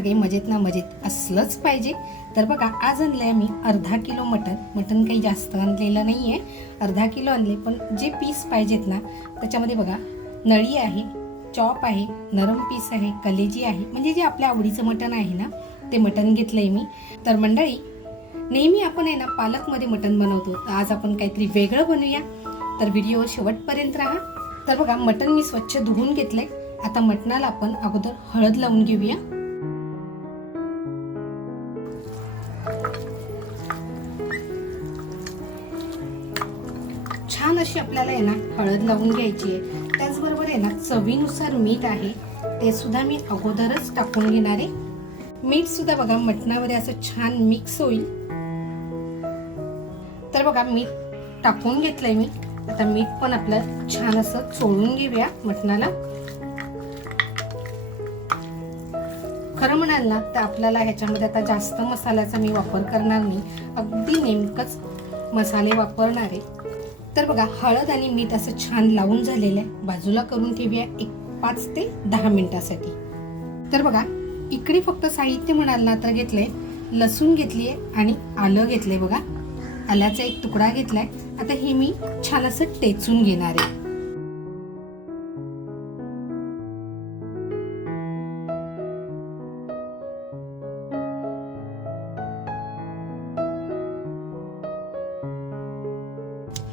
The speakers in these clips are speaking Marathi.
सगळे मजेत ना मजेत असलंच पाहिजे। तर बघा आज आणलंय मी अर्धा किलो मटण काही जास्त आणलेलं नाहीये, अर्धा किलो आणले। पण जे पीस पाहिजेत ना त्याच्यामध्ये बघा नळी आहे, चॉप आहे, नरम पीस आहे, कलेजी आहे, म्हणजे जे आपल्या आवडीचं मटण आहे ना ते मटण घेतलंय मी। तर मंडळी नेहमी आपण आहे ना पालकमध्ये मटण बनवतो, तर आज आपण काहीतरी वेगळं बनवूया, तर व्हिडिओ शेवटपर्यंत राहा। तर बघा मटण मी स्वच्छ धुवून घेतलंय। आता मटणाला आपण अगोदर हळद लावून घेऊया। छान अशी आपल्याला आहे ना हळद लावून घ्यायची आहे। त्याचबरोबर आहे ना चवीनुसार मीठ आहे, ते सुद्धा मी अगोदरच टाकून घेणार आहे। मीठ सुद्धा बघा मटणामध्ये असं छान मिक्स होईल। तर बघा मीठ टाकून घेतलंय मी। आता मीठ पण आपलं छान असं चोळून घेऊया मटणाला। खरं म्हणाल ना तर आपल्याला ह्याच्यामध्ये आता जास्त मसाल्याचा मी वापर करणार नाही, अगदी नेमकंच मसाले वापरणार आहे। तर बघा हळद आणि मीठ असं छान लावून झालेलं आहे, बाजूला करून ठेवूया एक 5 ते 10 मिनिटासाठी। तर बघा इकडे फक्त साहित्य म्हणाल ना तर घेतलंय लसूण घेतलीये आणि आलं घेतलंय। बघा आल्याचा एक तुकडा घेतलाय। आता हे मी छान असं टेचून घेणार आहे।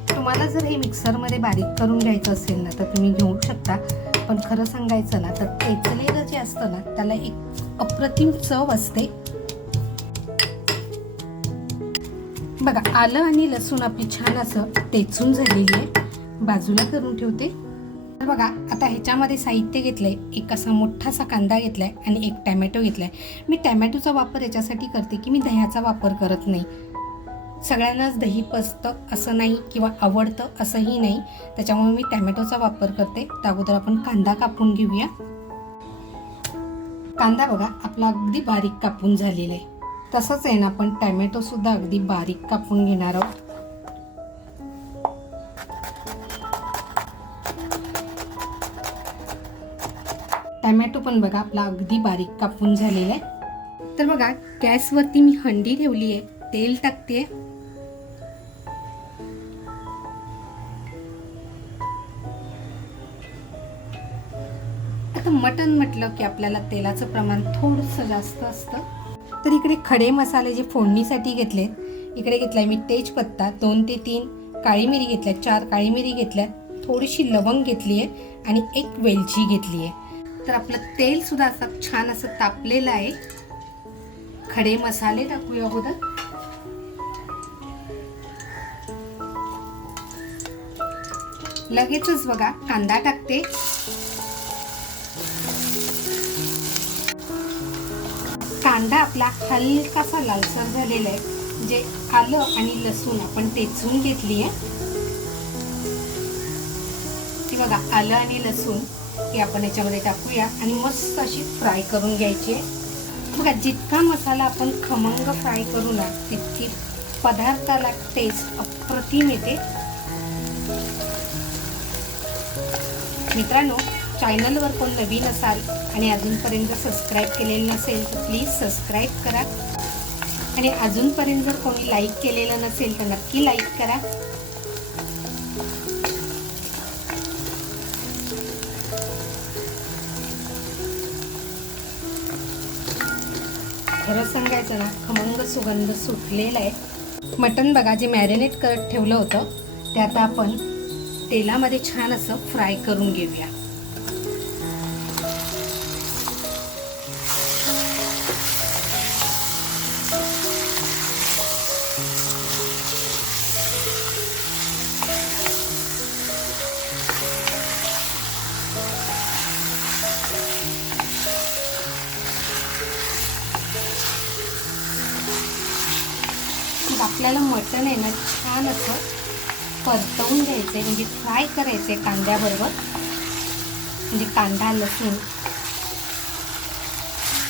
तुम्हाला जर हे मिक्सर मध्ये बारीक करून घ्यायचं असेल ना तर तुम्ही घेऊ शकता, पण खरं सांगायचं ना तर टेचलेलं जे असतं ना त्याला एक अप्रतिम चव असते। बघा आलं आणि लसूण आपली छान असं टेचून झालेली आहे, बाजूला करून ठेवते। तर बघा आता ह्याच्यामध्ये साहित्य घेतलंय, एक असा मोठासा कांदा घेतलाय आणि एक टॅमॅटो घेतलाय। मी टॅमॅटोचा वापर याच्यासाठी करते की मी दह्याचा वापर करत नाही। सगळ्यांनाच दही पचतं असं नाही किंवा आवडतं असंही नाही, त्याच्यामुळे मी टॅमॅटोचा वापर करते। त्या अगोदर आपण कांदा कापून घेऊया। कांदा बघा आपला अगदी बारीक कापून झालेला आहे, तसंच आहे ना आपण टॅमॅटो सुद्धा अगदी बारीक कापून घेणार आहोत। टॅमॅटो पण बघा आपला अगदी बारीक कापून झालेला आहे। तर बघा गॅसवरती मी हंडी ठेवली आहे, तेल टाकते। आता मटण म्हटलं की आपल्याला तेलाचं प्रमाण थोडंसं जास्त असतं। तर इकडे खडे मसाले जे फोडणीसाठी घेतले, इकडे घेतलाय मी तेजपत्ता 2 ते 3, काळी मिरी घेतल्या 4 काळी मिरी घेतल्या, थोडीशी लवंग घेतली आहे आणि एक वेलची घेतली आहे। तर आपलं तेल सुद्धा असं छान असं तापलेलं आहे। खडे मसाले टाकूया अगोदर। लगेचच बघा कांदा टाकते। कांदा आपला हलकासा लालसर झालेला आहे, जे आलं आणि लसूण आपण टेचून घेतली आहे ती बघा आलं आणि लसूण हे आपण याच्यामध्ये टाकूया आणि मस्त अशी फ्राय करून घ्यायची आहे। बघा जितका मसाला आपण खमंग फ्राय करू ना तितकी पदार्थाला टेस्ट अप्रतिम येते। मित्रांनो चॅनलवर कोण नवीन असाल आणि अजूनपर्यंत सबस्क्राईब केलेलं नसेल तर प्लीज सबस्क्राईब करा, आणि अजूनपर्यंत जर कोणी लाईक केलेलं नसेल तर नक्की लाईक करा। खरं सांगायचं ना खमंग सुगंध सुटलेला आहे। मटण बघा जे मॅरिनेट करत ठेवलं होतं ते आता आपण तेलामध्ये छान असं फ्राय करून घेऊया। आपल्याला मटण आहे ना छान असं परतवून घ्यायचंय, म्हणजे फ्राय करायचंय कांद्याबरोबर, म्हणजे कांदा लसूण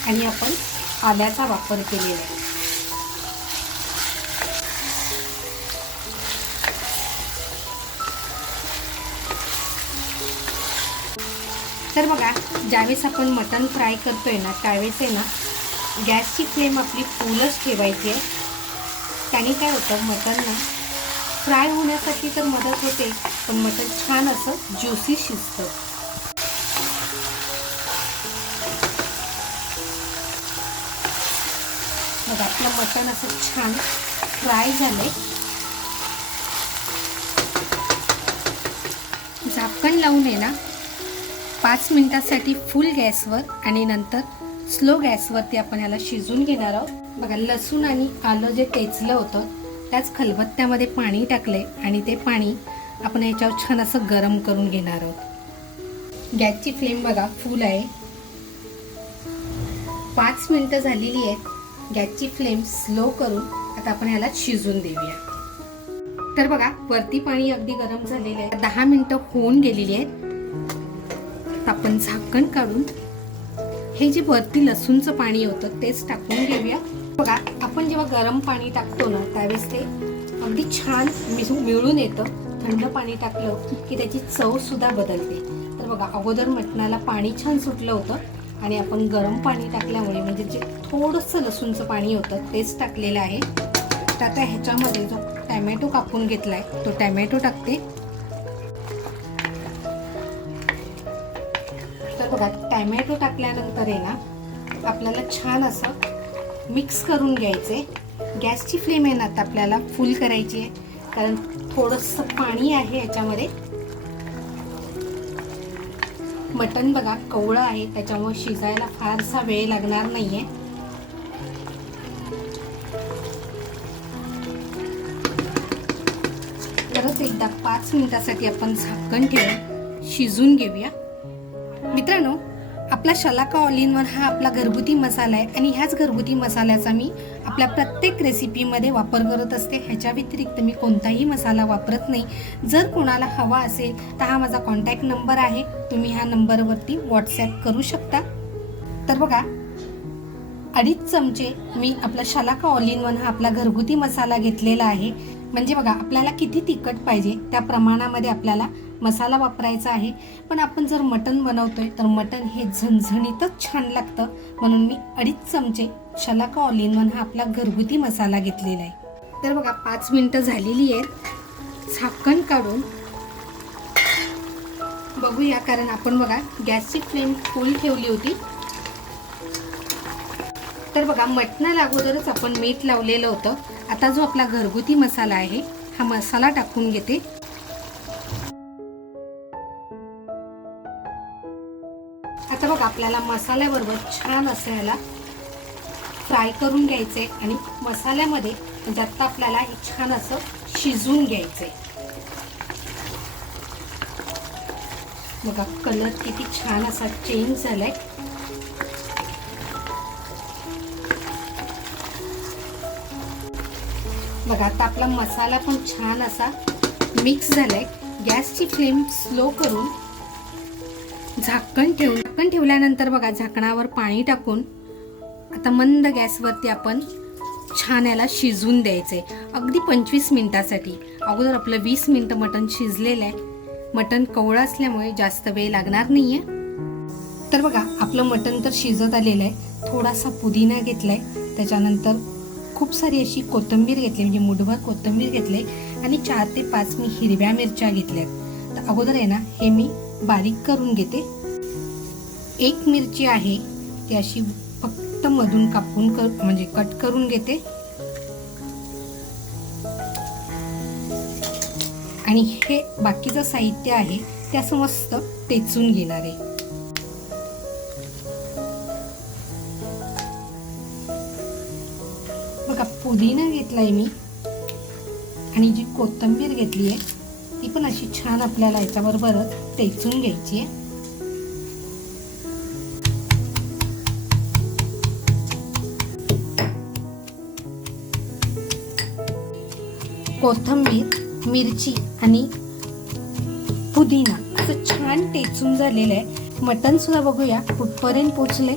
आणि आपण आल्याचा वापर केलेला आहे। तर बघा ज्यावेळेस आपण मटण फ्राय करतोय ना त्यावेळेस आहे ना गॅसची फ्लेम आपली फुलच ठेवायची आहे. त्याने काय होतं, मटण ना फ्राय होण्यासाठी तर मदत होते, पण मटण छान असं ज्युसी शिजतं. मग आपलं मटण असं छान फ्राय झालंय. झाकण लावून आहे ना 5 मिनिटासाठी फुल गॅसवर आणि नंतर स्लो गॅसवरती आपण ह्याला शिजून घेणार आहोत. बघा, लसूण आणि आलं जे टेचलं होतं त्याच खलबत्त्यामध्ये पाणी टाकले आणि ते पाणी आपण ह्याच्यावर छान असं गरम करून घेणार आहोत. गॅसची फ्लेम बघा फुल आहे. 5 मिनिटं झालेली आहेत. गॅसची फ्लेम स्लो करून आता आपण ह्याला शिजून देऊया. तर बघा, वरती पाणी अगदी गरम झालेलं आहे. 10 मिनिटं होऊन गेलेली आहेत. आपण झाकण काढून हे जे वरती लसूणचं पाणी होतं तेच टाकून घेऊया. बघा, आपण जेव्हा गरम पाणी टाकतो ना त्यावेळेस ते अगदी छान मिळून येतं. थंड पाणी टाकलं की त्याची चव सुद्धा बदलते. तर बघा, अगोदर मटणाला पाणी छान सुटलं होतं आणि आपण गरम पाणी टाकल्यामुळे म्हणजे जे थोडंसं लसूणचं पाणी होतं तेच टाकलेलं आहे. तर आता ह्याच्यामध्ये जो टॅमॅटो कापून घेतलाय तो टॅमॅटो टाकते. तर बघा, टॅमॅटो टाकल्यानंतर आहे ना आपल्याला छान असं मिक्स करून घ्यायचंय. गॅसची फ्लेम आहे ना आता आपल्याला फुल करायची आहे, कारण थोडंसं पाणी आहे याच्यामध्ये. मटण बघा कवळं आहे, त्याच्यामुळे शिजायला फारसा वेळ लागणार नाहीये. परत एकदा 5 मिनिटासाठी आपण झाकण ठेवून शिजून घेऊया. मित्रांनो, आपला शलाका ऑल इन वन हा आपला घरगुती मसाला आहे आणि ह्याच घरगुती मसाल्याचा मी आपल्या प्रत्येक रेसिपीमध्ये वापर करत असते. ह्याच्या व्यतिरिक्त मी कोणताही मसाला वापरत नाही. जर कोणाला हवा असेल तर हा माझा कॉन्टॅक्ट नंबर आहे, तुम्ही ह्या नंबरवरती व्हॉट्सॲप करू शकता. तर बघा, 2.5 चमचे मी आपला शलाका ऑल इन वन हा आपला घरगुती मसाला घेतलेला आहे. म्हणजे बघा, आपल्याला किती तिखट पाहिजे त्या प्रमाणामध्ये आपल्याला मसाला वापरायचा आहे. पण आपण जर मटण बनवतोय तर मटण हे झणझणीतच छान लागतं, म्हणून मी 2.5 चमचे शलाका ऑल इन वन हा आपला घरगुती मसाला घेतलेला आहे. तर बघा, 5 मिनिटं झालेली आहेत. झाकण काढून बघूया, कारण आपण बघा गॅसची फ्लेम फुल ठेवली होती. तर बघा, मटणाला अगोदरच आपण मीठ लावलेलं होतं. आता जो आपला घरगुती मसाला आहे हा मसाला टाकून घेते. आता बघा, आपल्याला मसाल्याबरोबर छान असं ह्याला फ्राय करून घ्यायचंय आणि मसाल्यामध्ये म्हणजे आता आपल्याला हे छान असं शिजून घ्यायचंय. बघा, कलर किती छान असा चेंज झालाय. बघा, आता आपला मसाला पण छान असा मिक्स झालाय. गॅसची फ्लेम स्लो करून झाकण ठेवल्यानंतर बघा, झाकणावर पाणी टाकून आता मंद गॅसवरती आपण छान याला शिजून द्यायचंय अगदी 25 मिनिटासाठी. अगोदर आपलं 20 मिनिटं मटण शिजलेलं आहे. मटण कवळं असल्यामुळे जास्त वेळ लागणार नाहीये. तर बघा, आपलं मटण तर शिजत आलेलं आहे. थोडासा पुदिना घेतलाय, त्याच्यानंतर खूप सारी अशी कोथिंबीर घेतली, म्हणजे मुठभर कोथिंबीर घेतले आणि 4 ते 5 मी हिरव्या मिरच्या घेतल्यात. तर अगोदर आहे ना हे मी बारीक करून घेते. 1 मिरची आहे ती अशी फक्त मधून कापून म्हणजे कट करून घेते आणि हे बाकीचं साहित्य आहे ते असं मस्त टेचून घेणार आहे. बघा, पुदिना घेतलाय मी आणि जी कोथिंबीर घेतली आहे ती पण अशी छान आपल्याला याच्याबरोबरच टेचून घ्यायची आहे. कोथिंबीर, मिरची आणि पुदिना असं छान टेचून झालेलं आहे. मटण सुद्धा बघूया कुठपर्यंत पोचले.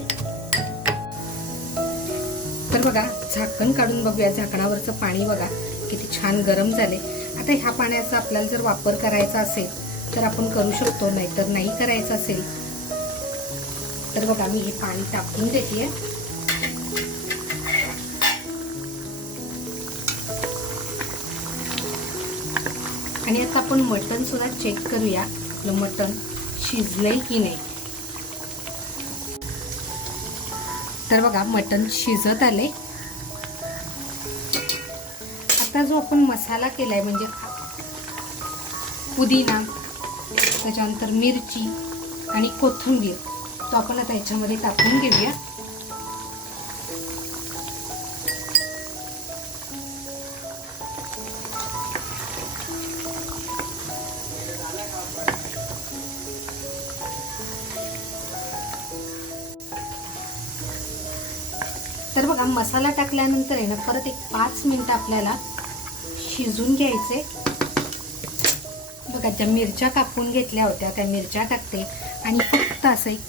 तर बघा, झाकण काढून बघूया. झाकणावरचं पाणी बघा किती छान गरम झाले. आता ह्या पाण्याचा आपल्याला जर वापर करायचा असेल तर आपण करू शकतो, नाहीतर नाही करायचं असेल तर बघा मी हे पाणी टाकून देते. आणि आता आपण मटण सुद्धा चेक करूया आपलं मटण शिजलंय की नाही. तर बघा मटण शिजत आले. आता जो आपण मसाला केलाय म्हणजे पुदिना, त्याच्यानंतर मिरची आणि कोथिंबीर, तो आपण आता याच्यामध्ये टाकून घेऊया. तर बघा मसाला टाकल्यानंतर आहे ना परत एक 5 मिनिटं आपल्याला शिजून घ्यायचे. बघा ज्या मिरच्या कापून घेतल्या होत्या त्या मिरच्या टाकते आणि फक्त असं एक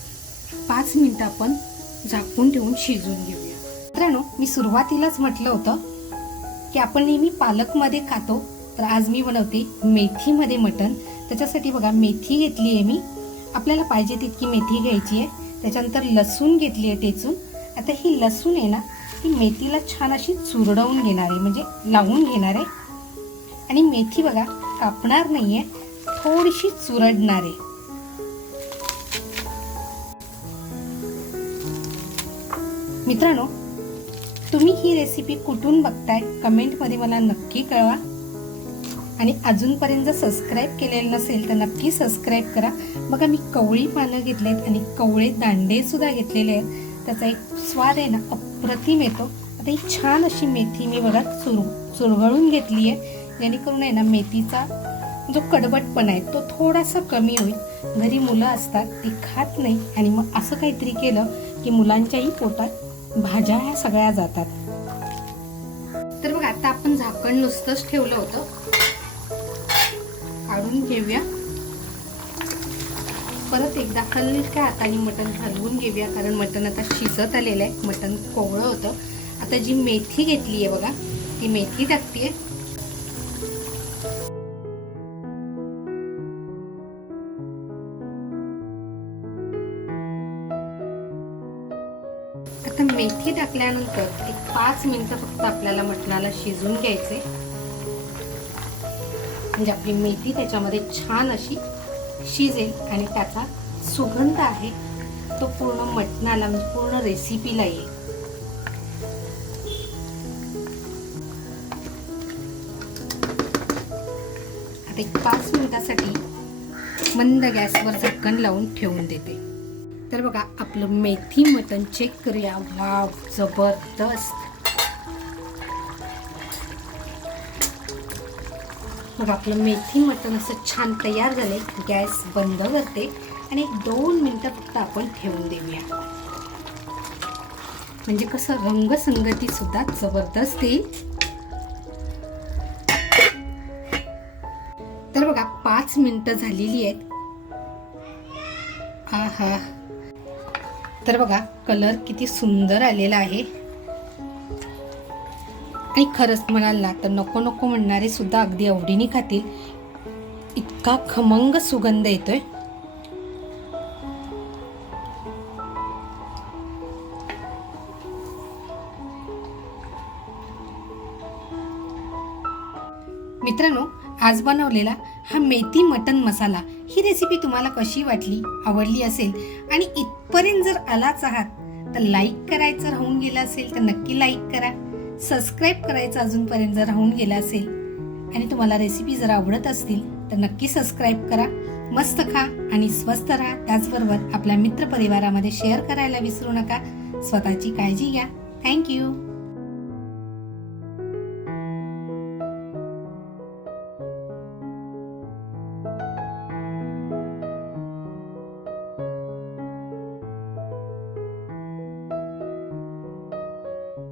5 मिनिटं आपण झाकून ठेवून शिजून घेऊया. मित्रांनो, मी सुरुवातीलाच म्हटलं होतं की आपण नेहमी पालकमध्ये खातो, तर आज मी बनवते मेथीमध्ये मटण. त्याच्यासाठी बघा मेथी घेतली आहे मी, आपल्याला पाहिजे तितकी मेथी घ्यायची आहे. त्याच्यानंतर लसूण घेतली आहे टेचून. आता ही लसूण आहे ना ही मेथीला छान अशी चुरडवून घेणार आहे, म्हणजे लावून घेणार आहे. आणि मेथी बघा कापणार नाहीये, थोडीशी चुरडणार आहे. मित्रांनो, तुम्ही ही रेसिपी कुठून बघताय कमेंटमध्ये मला नक्की कळवा. आणि अजूनपर्यंत जर सबस्क्राईब केलेलं नसेल तर नक्की सबस्क्राईब करा. बघा मी कवळी पानं घेतलेत आणि कवळे दांडे सुद्धा घेतलेले आहेत. त्याचा एक स्वाद आहे ना अप्रतिम येतो. आता ही छान अशी मेथी मी बघा चुरगळून घेतली आहे, जेणेकरून आहे ना मेथीचा जो कडवटपणा आहे तो थोडासा कमी होईल. घरी मुलं असतात ती खात नाही, आणि मग असं काहीतरी केलं की मुलांच्याही पोटात भाज्या ह्या सगळ्या जातात. तर बघा आता आपण झाकण नुसतंच ठेवलं होतं, काढून घेऊया. परत एकदा हलक्या हाताने मटण हलवून घेऊया, कारण मटण आता शिजत आलेलं आहे. मटण कोवळं होतं. आता जी मेथी घेतली आहे बघा ती मेथी टाकते. आता मेथी टाकल्यानंतर एक 5 मिनिटं फक्त आपल्याला मटणाला शिजून घ्यायचे, म्हणजे आपली मेथी त्याच्यामध्ये छान अशी शिजेल आणि त्याचा सुगंध आहे तो पूर्ण मटणाला म्हणजे पूर्ण रेसिपीला येईल. आता एक 5 मिनिटासाठी मंद गॅसवर झाकण लावून ठेवून देते. तर बघा आपलं मेथी मटण चेक करूया. वाव, जबरदस्त. बघा आपलं मेथी मटण असं छान तयार झाले. गॅस बंद करते आणि 2 मिनिटं फक्त आपण ठेवून देऊया, म्हणजे कसं रंगसंगती सुद्धा जबरदस्त येईल. तर बघा 5 मिनिटं झालेली आहेत. आहा, तर बघा कलर किती सुंदर आलेला आहे. आणि खरंच म्हणाल ना तर नको नको म्हणणारे सुद्धा अगदी आवडीने खातील, इतका खमंग सुगंध येतोय. मित्रांनो, आज बनवलेला हा मेथी मटण मसाला ही रेसिपी तुम्हाला कशी वाटली, आवडली असेल आणि इथपर्यंत जर आलाच आहात तर लाईक करायचं राहून गेलं असेल तर नक्की लाईक करा. सबस्क्राईब करायचं अजूनपर्यंत जर राहून गेलं असेल आणि तुम्हाला रेसिपी जर आवडत असतील तर नक्की सबस्क्राईब करा. मस्त खा आणि स्वस्त राहा. त्याचबरोबर आपल्या मित्रपरिवारामध्ये शेअर करायला विसरू नका. स्वतःची काळजी घ्या. थँक्यू.